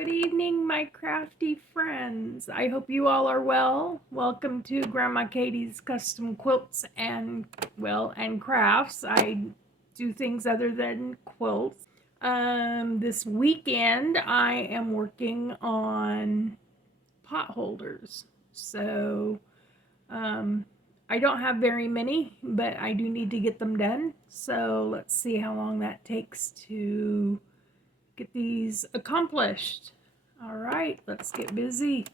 Good evening, my crafty friends. I hope you all are well. Welcome to Grandma Kade's Custom Quilts and crafts. I do things other than quilts. This weekend I am working on potholders. So I don't have very many, but I do need to get them done. So let's see how long that takes to get these accomplished. All right, let's get busy.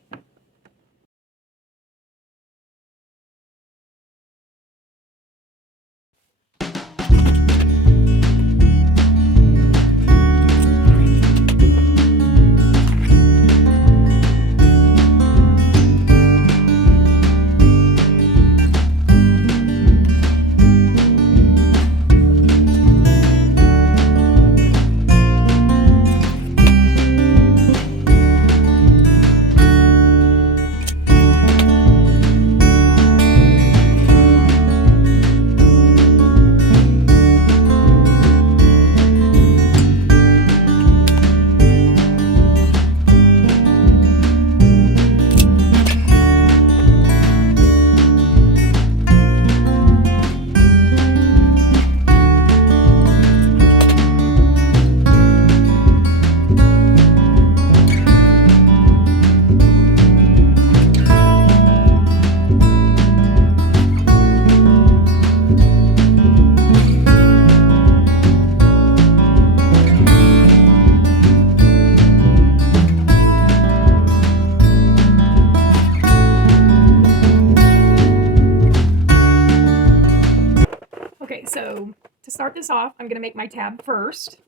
Okay, so to start this off, I'm going to make my tab first.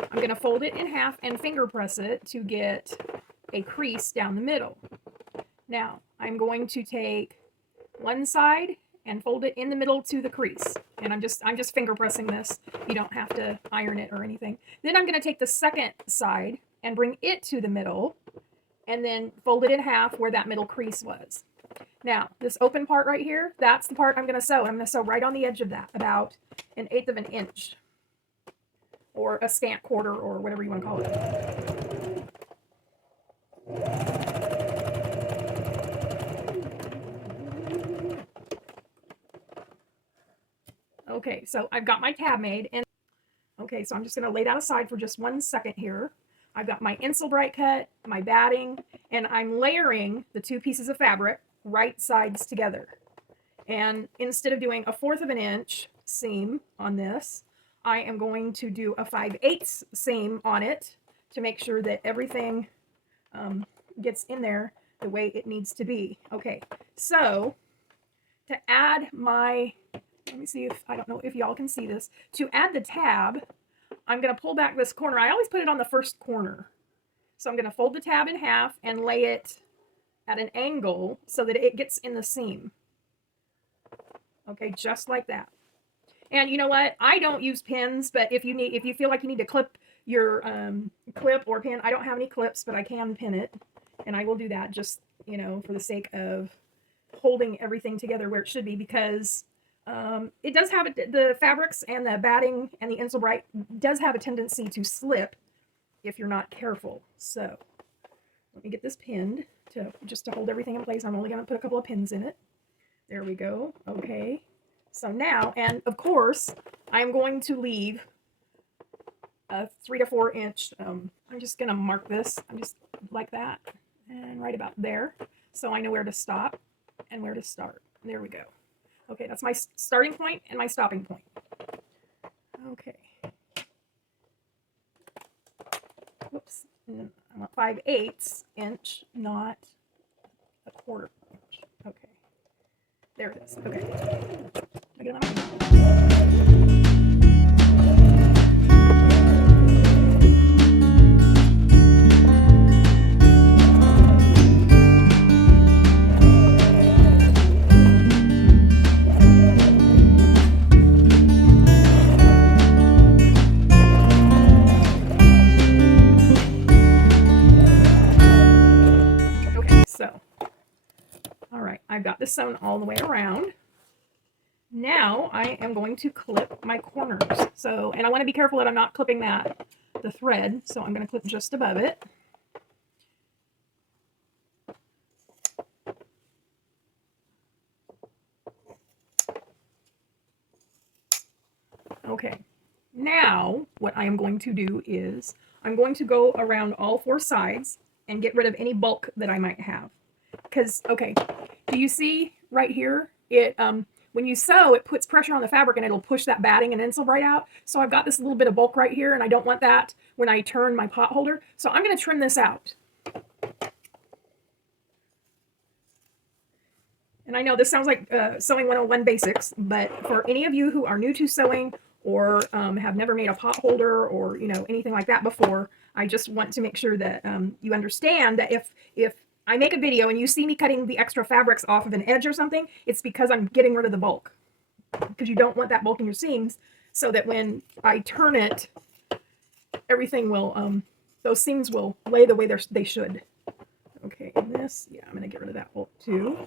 I'm going to fold it in half and finger press it to get a crease down the middle. Now, I'm going to take one side and fold it in the middle to the crease. And I'm just finger pressing this. You don't have to iron it or anything. Then I'm going to take the second side and bring it to the middle and then fold it in half where that middle crease was. Now, this open part right here, that's the part I'm going to sew. I'm going to sew right on the edge of that, about 1/8 of an inch, or a scant quarter, or whatever you want to call it. Okay, so I've got my tab made, and okay, so I'm just going to lay that aside for just 1 second here. I've got my Insul Bright cut, my batting, and I'm layering the two pieces of fabric right sides together. And instead of doing a 1/4 of an inch seam on this, I am going to do a 5/8 seam on it to make sure that everything gets in there the way it needs to be. Okay, so to add my, let me see if, I don't know if y'all can see this. To add the tab, I'm going to pull back this corner. I always put it on the first corner. So I'm going to fold the tab in half and lay it at an angle so that it gets in the seam. Okay, just like that. And you know what? I don't use pins, but if you feel like you need to clip your clip or pin, I don't have any clips, but I can pin it, and I will do that just, for the sake of holding everything together where it should be, because it does have the fabrics and the batting and the Insul Bright does have a tendency to slip if you're not careful. So let me get this pinned just to hold everything in place. I'm only going to put a couple of pins in it. There we go. Okay. So now, and of course, I'm going to leave a 3 to 4 inch. I'm just going to mark this. I'm just like that, and right about there, so I know where to stop and where to start. There we go. Okay, that's my starting point and my stopping point. Okay. Whoops. I want 5/8 inch, not a 1/4 inch. Okay. There it is. Okay. I've got this sewn all the way around. Now I am going to clip my corners. So, and I want to be careful that I'm not clipping the thread, so I'm going to clip just above it. Okay, now what I am going to do is I'm going to go around all four sides and get rid of any bulk that I might have. Because, okay, do you see right here? When you sew, it puts pressure on the fabric and it'll push that batting and insul right out. So I've got this little bit of bulk right here, and I don't want that when I turn my pot holder. So I'm going to trim this out. And I know this sounds like Sewing 101 basics, but for any of you who are new to sewing or have never made a pot holder or anything like that before, I just want to make sure that you understand that if I make a video and you see me cutting the extra fabrics off of an edge or something, it's because I'm getting rid of the bulk. Because you don't want that bulk in your seams, so that when I turn it, everything will, those seams will lay the way they should. Okay, and this, yeah, I'm going to get rid of that bulk too.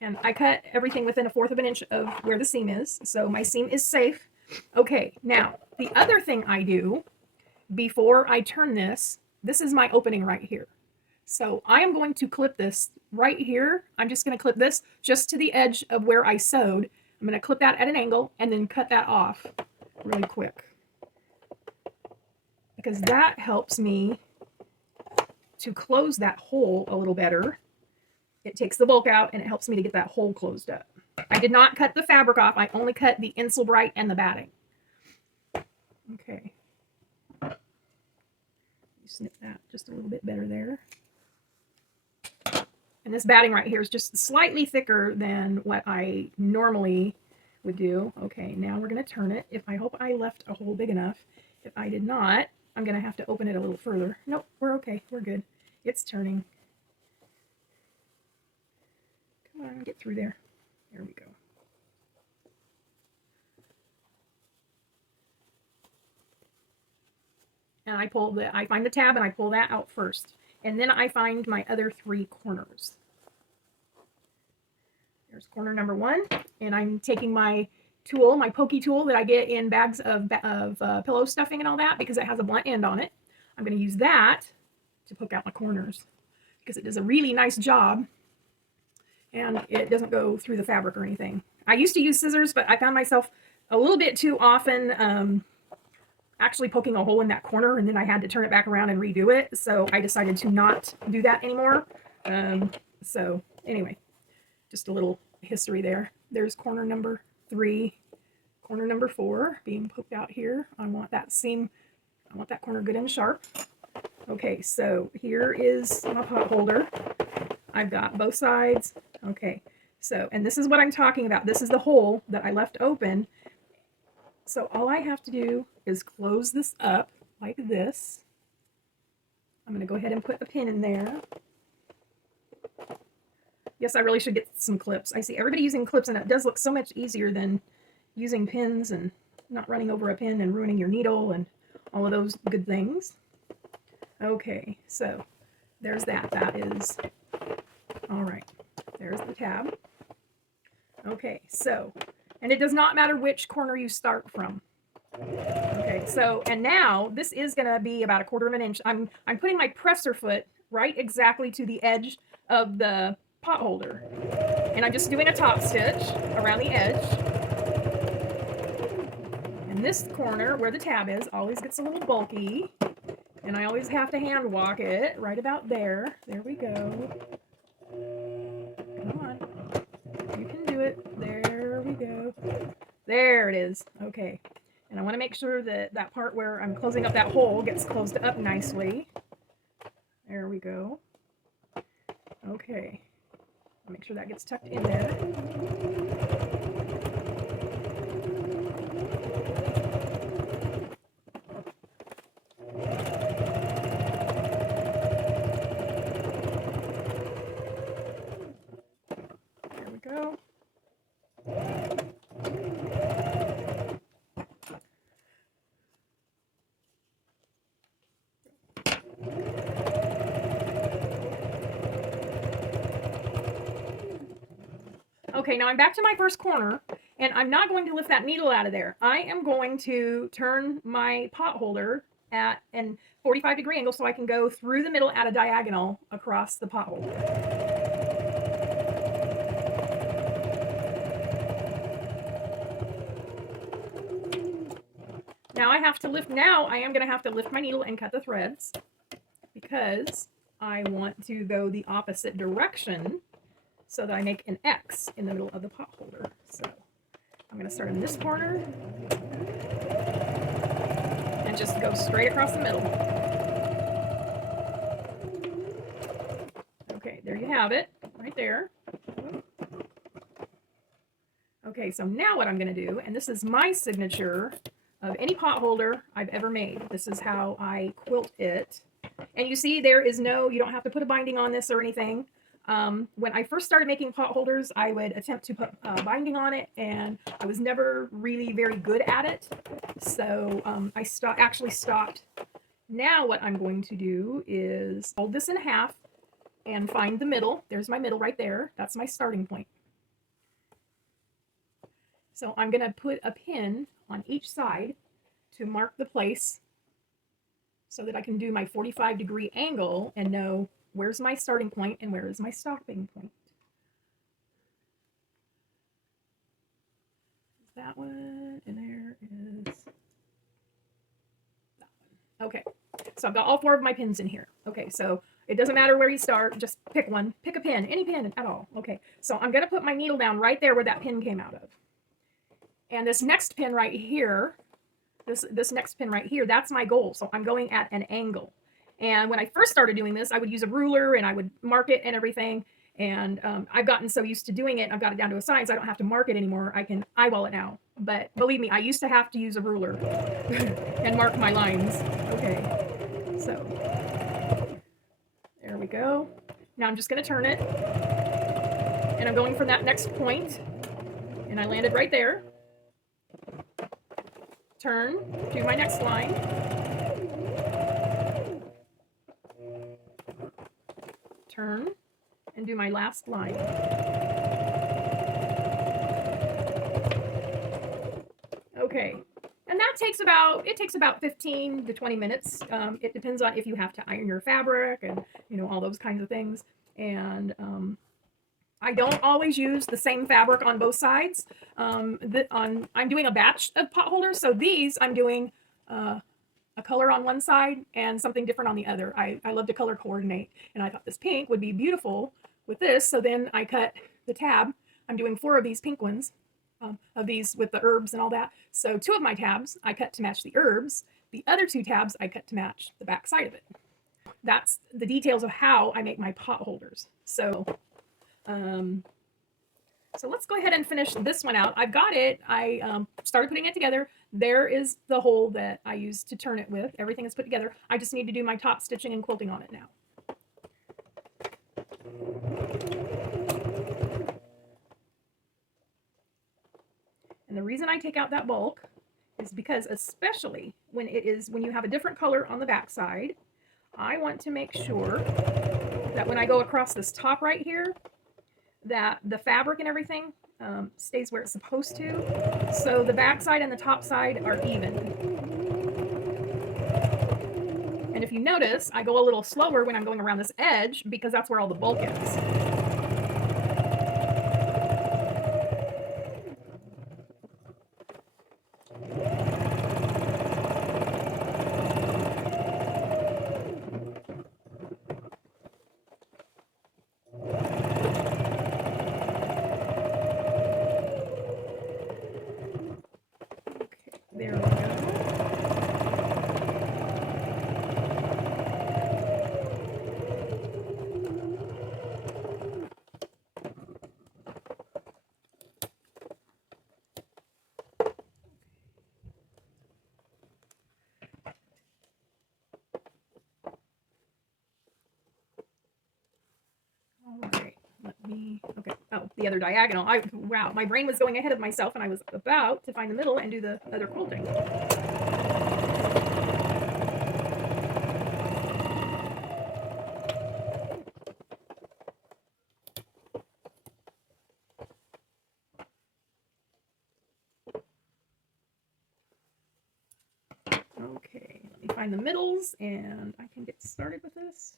And I cut everything within 1/4 of an inch of where the seam is, so my seam is safe. Okay, now, the other thing I do before I turn this is my opening right here. So I am going to clip this right here. I'm just going to clip this just to the edge of where I sewed. I'm going to clip that at an angle and then cut that off really quick. Because that helps me to close that hole a little better. It takes the bulk out and it helps me to get that hole closed up. I did not cut the fabric off. I only cut the insul bright and the batting. Okay. Snip that just a little bit better there. And this batting right here is just slightly thicker than what I normally would do. Okay, now we're going to turn it. I hope I left a hole big enough. If I did not, I'm going to have to open it a little further. Nope, we're okay. We're good. It's turning. Come on, get through there. There we go. And I find the tab and I pull that out first. And then I find my other 3 corners. There's corner number 1. And I'm taking my tool, my pokey tool that I get in bags of pillow stuffing and all that, because it has a blunt end on it. I'm going to use that to poke out my corners because it does a really nice job. And it doesn't go through the fabric or anything. I used to use scissors, but I found myself a little bit too often actually poking a hole in that corner, and then I had to turn it back around and redo it. So I decided to not do that anymore. So anyway, just a little history there. There's corner number 3, corner number 4 being poked out here. I want that seam, I want that corner good and sharp. Okay, so here is my pot holder. I've got both sides. Okay, so, and this is what I'm talking about. This is the hole that I left open. So all I have to do is close this up like this. I'm going to go ahead and put a pin in there. Yes, I really should get some clips. I see everybody using clips, and it does look so much easier than using pins and not running over a pin and ruining your needle and all of those good things. Okay, so there's that. That is all right. There's the tab. Okay, so, and it does not matter which corner you start from. Okay, so, and now this is going to be about 1/4 of an inch. I'm putting my presser foot right exactly to the edge of the pot holder. And I'm just doing a top stitch around the edge. And this corner where the tab is always gets a little bulky. And I always have to hand walk it right about there. There we go. Come on. You can do it. There we go. There it is. Okay. And I want to make sure that that part where I'm closing up that hole gets closed up nicely. There we go. Okay. Make sure that gets tucked in there. There we go. Okay, now I'm back to my first corner, and I'm not going to lift that needle out of there. I am going to turn my pot holder at an 45-degree angle so I can go through the middle at a diagonal across the pot holder. Now I have to lift, now I am going to have to lift my needle and cut the threads because I want to go the opposite direction so that I make an X in the middle of the pot holder. So I'm going to start in this corner and just go straight across the middle. Okay, there you have it, right there. Okay, so now what I'm going to do, and this is my signature of any pot holder I've ever made. This is how I quilt it. And you see there is no, you don't have to put a binding on this or anything. When I first started making pot holders, I would attempt to put binding on it, and I was never really very good at it. So I actually stopped. Now what I'm going to do is fold this in half and find the middle. There's my middle right there. That's my starting point. So I'm going to put a pin on each side to mark the place so that I can do my 45-degree angle and know where's my starting point and where is my stopping point. That one, and there is that one. Okay, so I've got all 4 of my pins in here. Okay, so it doesn't matter where you start, just pick one. Pick a pin, any pin at all. Okay, so I'm going to put my needle down right there where that pin came out of. And this next pin right here, this next pin right here, that's my goal. So I'm going at an angle. And when I first started doing this, I would use a ruler and I would mark it and everything. And I've gotten so used to doing it, I've got it down to a science, I don't have to mark it anymore. I can eyeball it now. But believe me, I used to have to use a ruler and mark my lines. Okay, so there we go. Now I'm just going to turn it. And I'm going for that next point. And I landed right there. Turn, do my next line. Turn, and do my last line. Okay, and that takes about 15 to 20 minutes. It depends on if you have to iron your fabric and, you know, all those kinds of things. And I don't always use the same fabric on both sides. I'm doing a batch of pot holders, so these I'm doing a color on one side and something different on the other. I love to color coordinate, and I thought this pink would be beautiful with this, so then I cut the tab. I'm doing 4 of these pink ones, of these with the herbs and all that. So 2 of my tabs I cut to match the herbs. The other 2 tabs I cut to match the back side of it. That's the details of how I make my pot holders. So let's go ahead and finish this one out. I've got it. I started putting it together. There is the hole that I used to turn it with. Everything is put together. I just need to do my top stitching and quilting on it now. And the reason I take out that bulk is because, especially when you have a different color on the back side, I want to make sure that when I go across this top right here, that the fabric and everything stays where it's supposed to, so the back side and the top side are even. And if you notice, I go a little slower when I'm going around this edge because that's where all the bulk is. There we go. All right, okay. Oh, the other diagonal. Wow, my brain was going ahead of myself and I was about to find the middle and do the other quilting. Okay, let me find the middles and I can get started with this.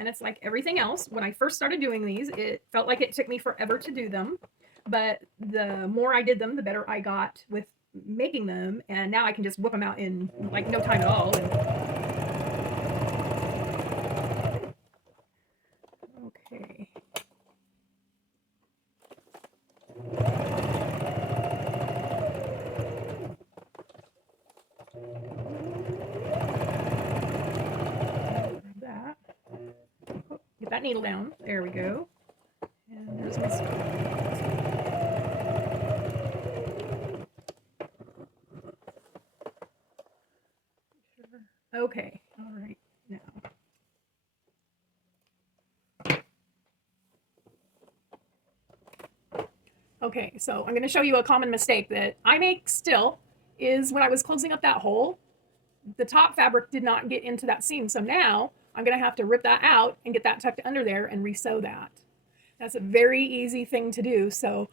And it's like everything else. When I first started doing these, it felt like it took me forever to do them. But the more I did them, the better I got with making them. And now I can just whip them out in like no time at all. And okay. That. Oh, get that needle down. There we go. And there's my okay. All right. Now. Okay, so I'm going to show you a common mistake that I make still is when I was closing up that hole, the top fabric did not get into that seam. So now I'm going to have to rip that out and get that tucked under there and resew that. That's a very easy thing to do. So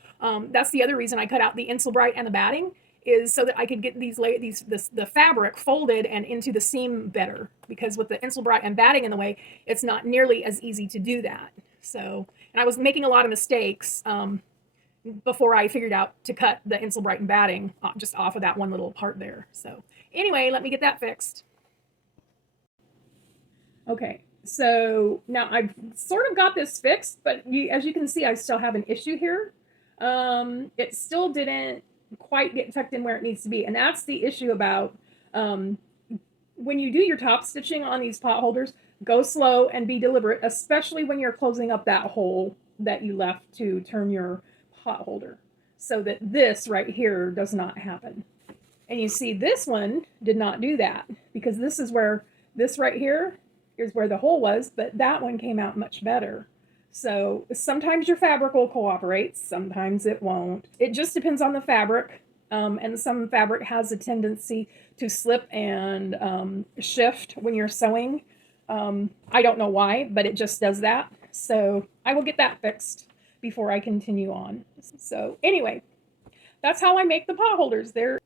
that's the other reason I cut out the Insulbright and the batting, is so that I could get the fabric folded and into the seam better. Because with the Insulbright and batting in the way, it's not nearly as easy to do that. So, and I was making a lot of mistakes before I figured out to cut the Insulbright and batting just off of that one little part there. So anyway, let me get that fixed. Okay, so now I've sort of got this fixed, but as you can see, I still have an issue here. It still didn't quite get tucked in where it needs to be, and that's the issue about when you do your top stitching on these pot holders, go slow and be deliberate, especially when you're closing up that hole that you left to turn your pot holder, so that this right here does not happen. And you see this one did not do that, because this is where this right here is where the hole was, but that one came out much better. So sometimes your fabric will cooperate, sometimes it won't. It just depends on the fabric, and some fabric has a tendency to slip and shift when you're sewing. I don't know why, but it just does that. So I will get that fixed before I continue on. So anyway, that's how I make the pot holders. They're